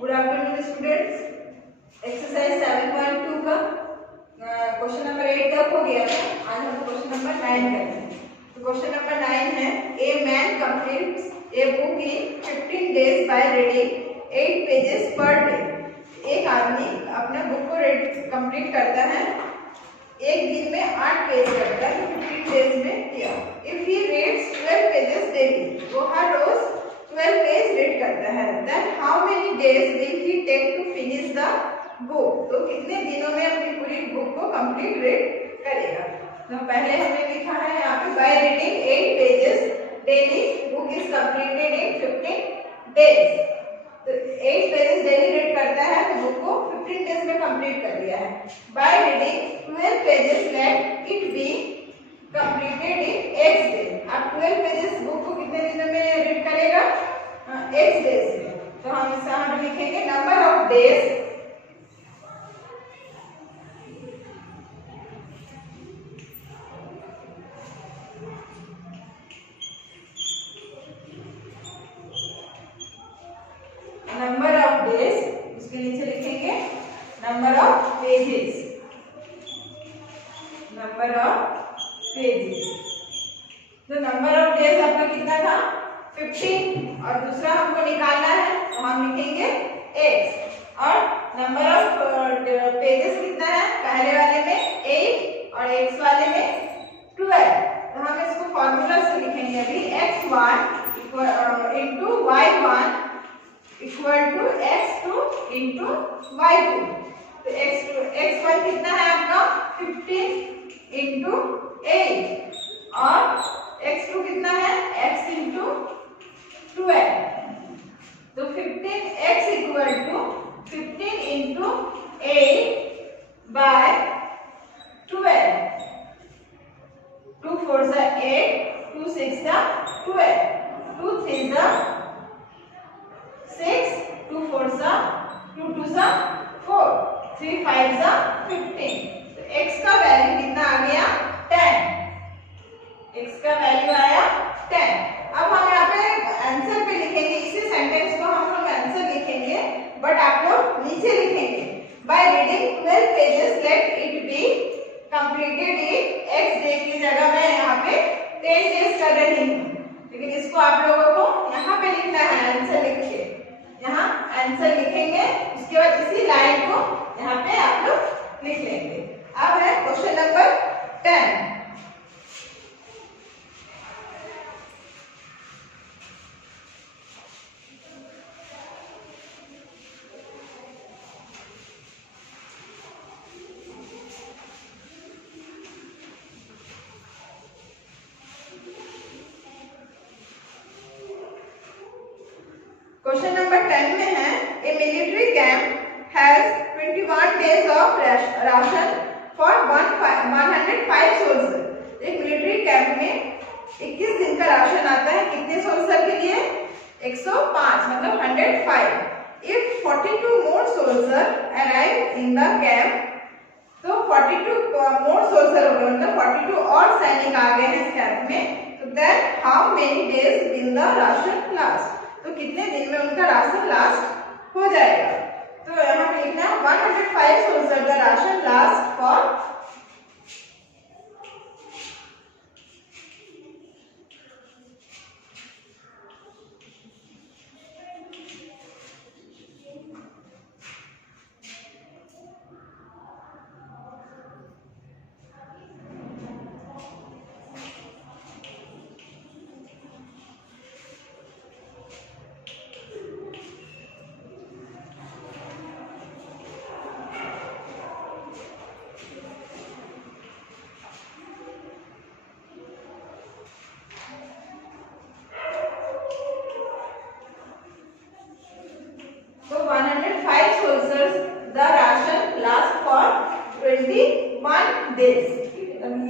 Good afternoon students. Exercise 7.2 का question number 8 तक हो गया था। आज हम क्वेश्चन नंबर 9 करेंगे। तो क्वेश्चन नंबर 9 है, a man completes a book in 15 days by reading 8 pages per day. एक आदमी अपना बुक को कंप्लीट करता है, एक दिन में 8 पेज करता है, 15 डेज में किया। If he reads 12 pages daily, वो हर रोज 12 पेज रीड करता है, then how many days will he take to finish the book. तो कितने दिनों में अपनी पूरी बुक को कंप्लीट रीड करेगा। तो पहले हमने लिखा है यहाँ पे, by reading 8 pages daily book is completed in 15 days. तो 8 पेजेस डेली रीड करता है तो बुक को 15 डेज में कंप्लीट कर लिया है। By reading 12 pages let it be completed in x days. अब 12 पेजेस बुक को कितने दिनों में रीड करेगा? x डेज में। तो हम इसे हम लिखेंगे नंबर ऑफ डेज उसके नीचे लिखेंगे number of pages. Number of pages, तो नंबर ऑफ डेज आपका कितना था? 15, और दूसरा हमको निकालना है तो हम लिखेंगे x। और नंबर ऑफ पेजेस कितना है? पहले वाले में 8 और x वाले में 12। तो हम इसको फॉर्मूला से लिखेंगे अभी, x1 into y1 equal to x2 into y2। तो x1 कितना है आपका? 15 इंटू 8, और x2 कितना है? x into 12। तो 15x equal to 15 into 8 bye 12। 2 4 जा 8, 2 6 जा 12, 2 3 जा 6, 2 4 जा 2 2 जा 4, 3 5 जा 15। तो x का वैल्यू कितना आ गया? 10। x का वैल्यू आया 10। अब हम यहाँ पे आंसर पे लिखेंगे, इसी सेंटेंस को हम लोग आंसर लिखेंगे, बट आप लोग नीचे लिखेंगे by reading 12 pages let it be completed in x day की जगह मैं यहाँ पे 10 डेज कर रही हूँ, लेकिन इसको आप लोगों को यहाँ पे लिखना है। आंसर लिखिए, यहाँ आंसर लिखेंगे, उसके बाद इसी लाइन को यहाँ पे आप लोग लिख लेंगे। अब है क्वेश्चन नंबर 10। क्वेश्चन नंबर 10 में है, a military camp has 21 days of ration for 105 soldier. एक मिलिट्री कैंप में 21 दिन का राशन आता है, कितने सोल्जर के लिए? 105, मतलब 105। If 42 more soldier arrive in the camp, तो 42 मोर सोल्जर हो गए, मतलब 42 और सैनिक आ गए हैं इस कैंप में। तो then how many days will the ration last? तो कितने दिन में उनका राशन लास्ट हो जाएगा? तो यहाँ पे लिखना है 105 soldier the ration last for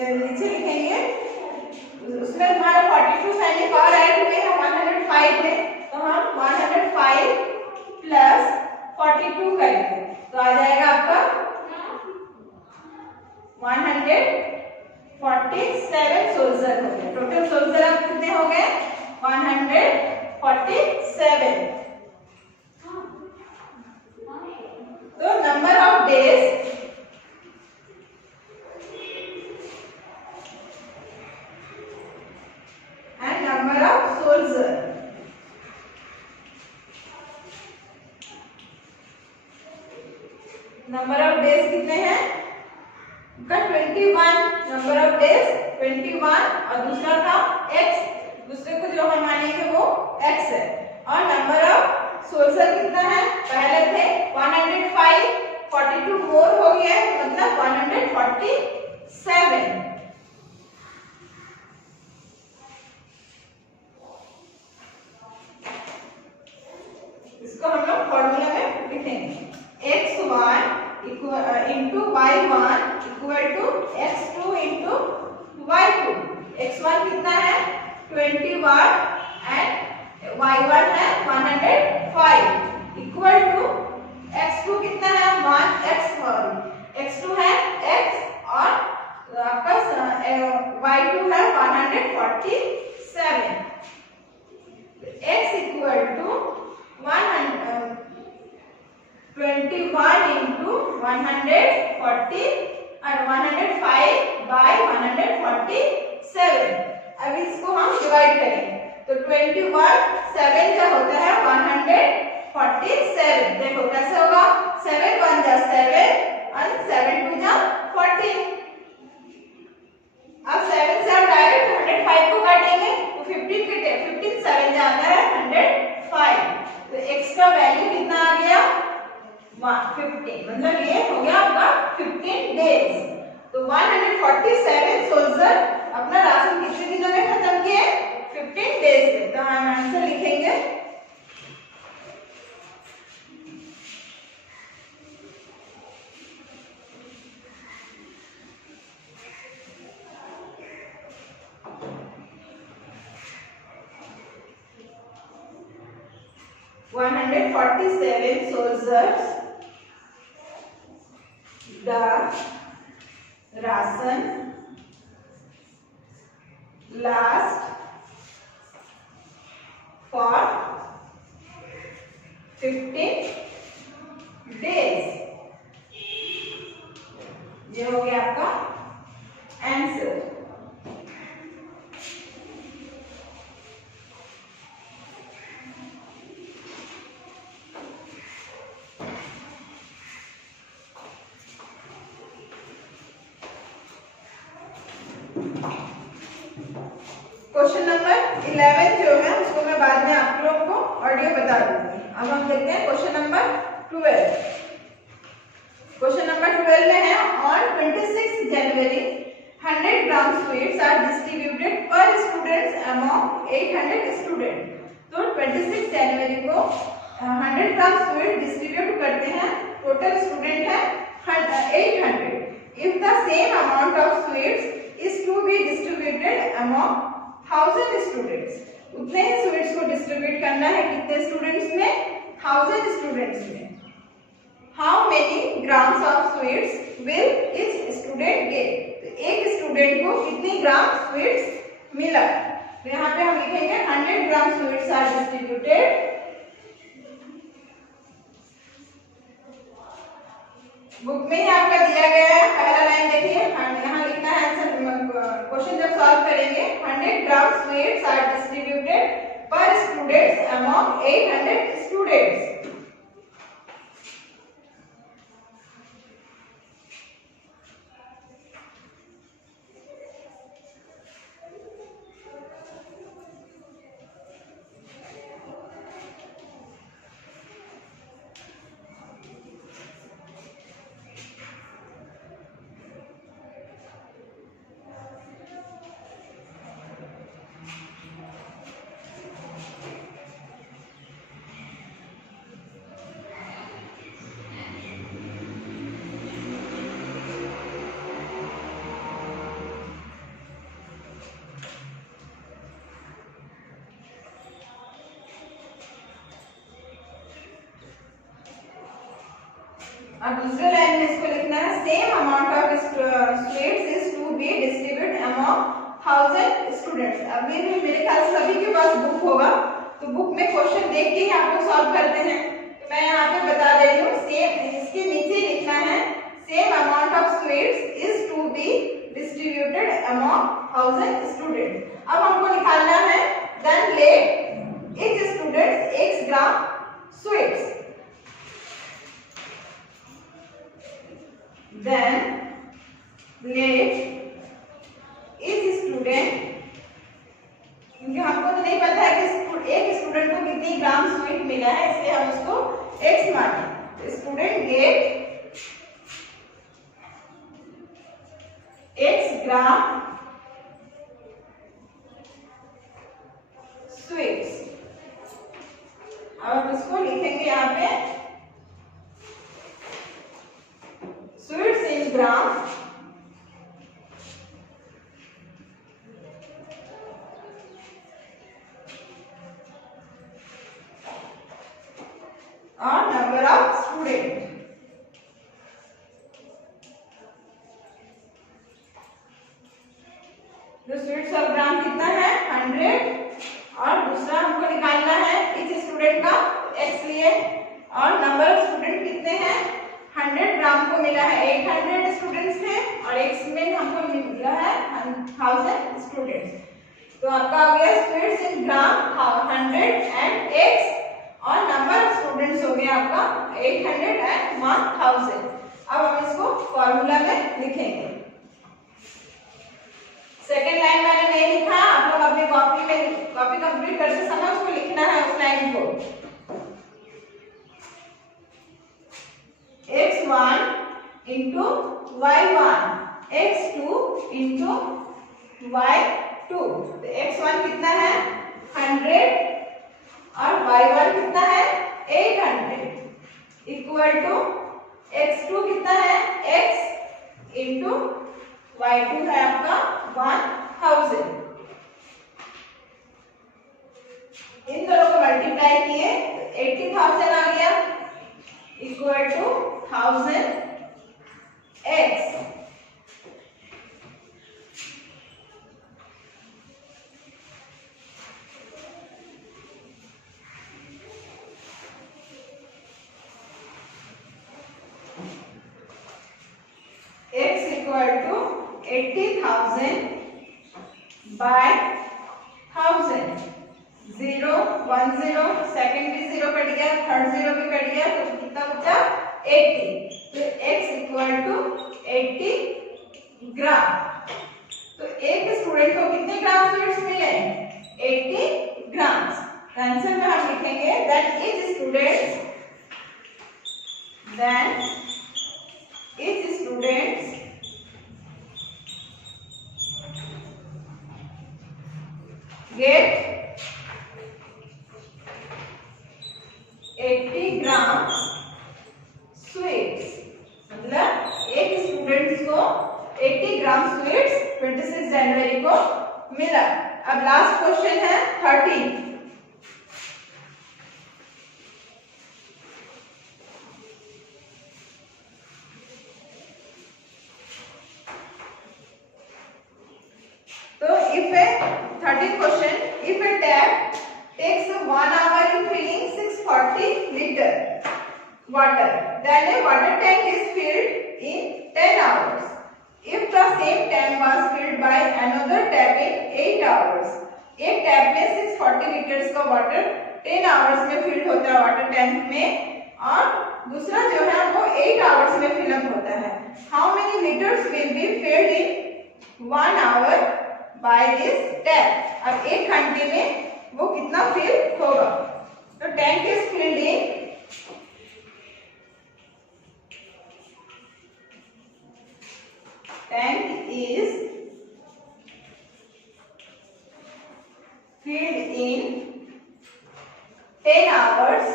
नीचे लिखेंगे, उसमें हमारा 42 सैनिक और ऐड हुए हैं 105 में, तो हम 105 प्लस 42 करेंगे तो आ जाएगा आपका 147 सोल्जर हो गए। टोटल सोल्जर अब कितने हो गए? 147। नंबर ऑफ डेज कितने हैं का 21, नंबर ऑफ डेज 21 और दूसरा था x, दूसरे को जो हम मानेंगे वो x है। और नंबर ऑफ सोल्जर कितना है, पहले थे 105, 42 मोर हो गया है मतलब 147। इसको हम लोग फॉर्मूला में लिखेंगे x1 into y1 equal to x2 into y2। x1 कितना है 21 एंड y1 है 105 इक्वल टू x2 कितना है 1 x2 है x और आपका y2 है 147। x इक्वल टू 21 into 140 और 105 by 147। अब इसको हम डिवाइड करेंगे तो 21 7 का होता है 147। देखो कैसे होगा 7 1 जा 7 और 7 2 जा 40। अब 7 से हम डायरेक्ट 105 को काटेंगे तो 15 7 जाता है 105। तो x का वैल्यू कितना आ गया 15, मतलब ये हो गया आपका 15 डेज। तो 147 सोल्जर अपना राशन कितने दिनों में खत्म किए 15 डेज में। तो हम आंसर लिखेंगे soldiers the ration last for 15 days। ये हो गया आपका आंसर। क्वेश्चन नंबर 11 जो है उसको मैं बाद में आप लोगों को ऑडियो बता दूंगी। अब हम देखते हैं क्वेश्चन नंबर 12। क्वेश्चन नंबर 12 में है on 26 January 100 gram sweets are distributed per students among 800 student. तो 26 जनवरी को 100 ग्राम स्वीट डिस्ट्रीब्यूट करते हैं, टोटल स्टूडेंट है 800। If the same amount of sweets is to be distributed among 1000 students, उतने ही स्वीट्स को distribute करना है कितने स्टूडेंट्स में 1000 स्टूडेंट्स में। How many grams of sweets will etch student gate. तो एक स्टूडेंट को कितनी ग्राम स्वीट्स मिला। तो यहाँ पे हम लिखेंगे 100 gram sweets are distributed. Book में ही आपका दिया गया है, पहला लाइन देखिए, यहाँ लिखना है आंसर। क्वेश्चन जब सॉल्व करेंगे 100 gram sweets are distributed per students among 800 students. अब दूसरे लाइन में इसको लिखना है same amount of sweets is to be distribute among 1000 students. अब ये भी मेरे ख्याल से सभी के पास बुक होगा, तो बुक में क्वेश्चन देख के ही आप लोग सॉल्व करते हैं। तो मैं यहाँ पे बता दे रही हूँ, सेम इसके नीचे लिखना है same amount of sweets is to be distributed among 1000 student. अब हमको निकालना है then let each student x gram sweets. then let each student, क्योंकि हमको तो नहीं पता है कि एक स्टूडेंट को कितनी ग्राम स्वीट मिला है, इसलिए हम उसको x माने। Student gate x gram sweets. अब हम इसको लिखेंगे यहाँ पे स्वीट्स इन ग्राम, और नंबर ऑफ स्टूडेंट। जो स्वीट्स ऑफ ग्राम कितना है 100, और दूसरा हमको निकालना है इस स्टूडेंट का x लिए, और नंबर ऑफ स्टूडेंट कितने हैं 100 ग्राम को मिला है 800 स्टूडेंट्स हैं, और x में हमको मिला है 1000 स्टूडेंट्स। तो आपका हो गया sweets in gram 100 and x, और नंबर ऑफ स्टूडेंट्स हो गया आपका 800 एंड 1000। अब हम इसको फॉर्मूला में लिखेंगे। सेकेंड लाइन मैंने नहीं लिखा, आप लोग अपनी कॉपी कंप्लीट करते समय उसको लिखना है उस लाइन को। x1 into y1, x2 into y2। तो x1 कितना है 100 और y1 कितना है 800 इक्वल टू x2 कितना है x इंटू y2 है आपका 1000। इन दोनों को मल्टीप्लाई किए तो 80,000 आ गया equal to 1000 x। x equal to 80,000 by 1000। 0 1 0, second भी 0 कट गया, थर्ड 0 भी कट गया, तो कितना बचा 80। तो x इक्वल टू 80 ग्राम। तो एक स्टूडेंट को कितने ग्राम स्वीट्स मिले 80 ग्राम्स। आंसर में हम लिखेंगे that is students, then each students get 80 gram sweets. मतलब एक स्टूडेंट्स को 80 ग्राम स्वीट्स 26 जनवरी को मिला। अब लास्ट क्वेश्चन है 13। So if a 13th question, if a tap takes 1 hour in filling 640 liter water, then a water tank is filled in 10 hours. If the same tank was filled by another tap in 8 hours, एक tap में 640 litres का water 10 hours में fill होता है water tank में, और दूसरा जो है वो 8 आवर्स में फिलअप होता है। How many litres will be filled in 1 hour by this tap. अब 1 घंटे में वो कितना फिल होगा। तो tank is filled in tank is filled in 10 hours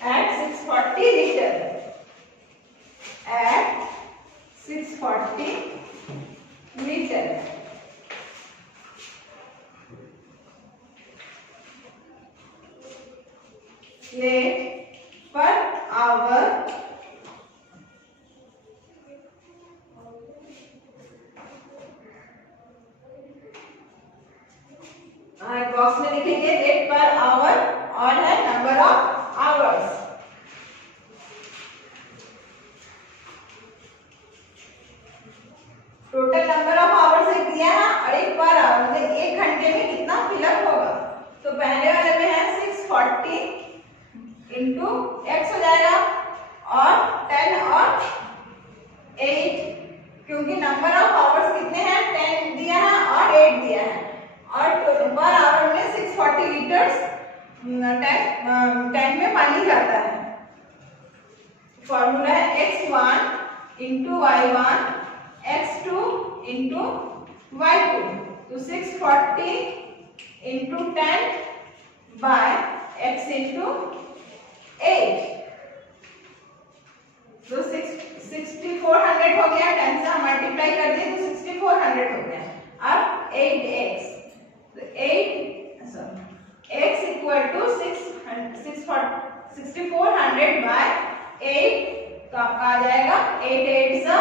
at 640 liter. At 640 liter. Let per hour box में लिखेंगे रेट पर आवर, और है number of hours. Total number of hours एक दिया है और एक पर आवर, मतलब 1 घंटे पहले वाले में है 640 इंटू x हो जाएगा और 10 और 8, क्योंकि नंबर ऑफ आवर्स कितने हैं 10 दिया है और 8 दिया है और पर आवर में 640 लीटर्स टैंक में पानी जाता है। फॉर्मूला है x1 into y1 x2 into y2, तो 640 इंटू 10 बाय x इंटू 8, तो 6400 हो गया, 10 से हम मल्टीप्लाई कर दिए तो 6400 हो गया। अब 8x, तो 8 x इक्वल टू 6400 बाय 8, तो आपका आ जाएगा 8 8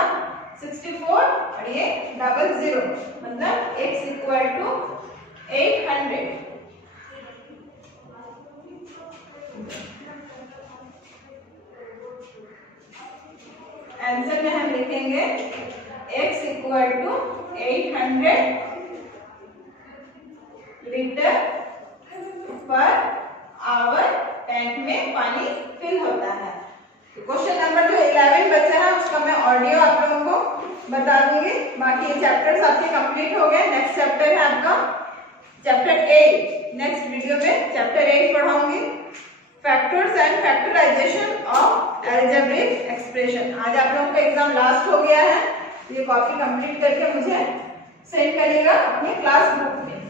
64 और ये 00, मतलब x इक्वल टू 800। आंसर में हम लिखेंगे x equal to 800 litre per hour tank में पानी फिल होता है। क्वेश्चन नंबर जो 11 बचा है उसका मैं ऑडियो आप लोगों को बता दूंगी। बाकी ये चैप्टर्स आपके कंप्लीट हो गए। नेक्स्ट चैप्टर है आपका चैप्टर 8। नेक्स्ट वीडियो में चैप्टर 8 पढ़ाऊंगी, factors and factorisation of algebraic expression. आज आप लोगों का एग्जाम लास्ट हो गया है, ये कॉपी कंप्लीट करके मुझे सेंड करिएगा अपने क्लास ग्रुप में।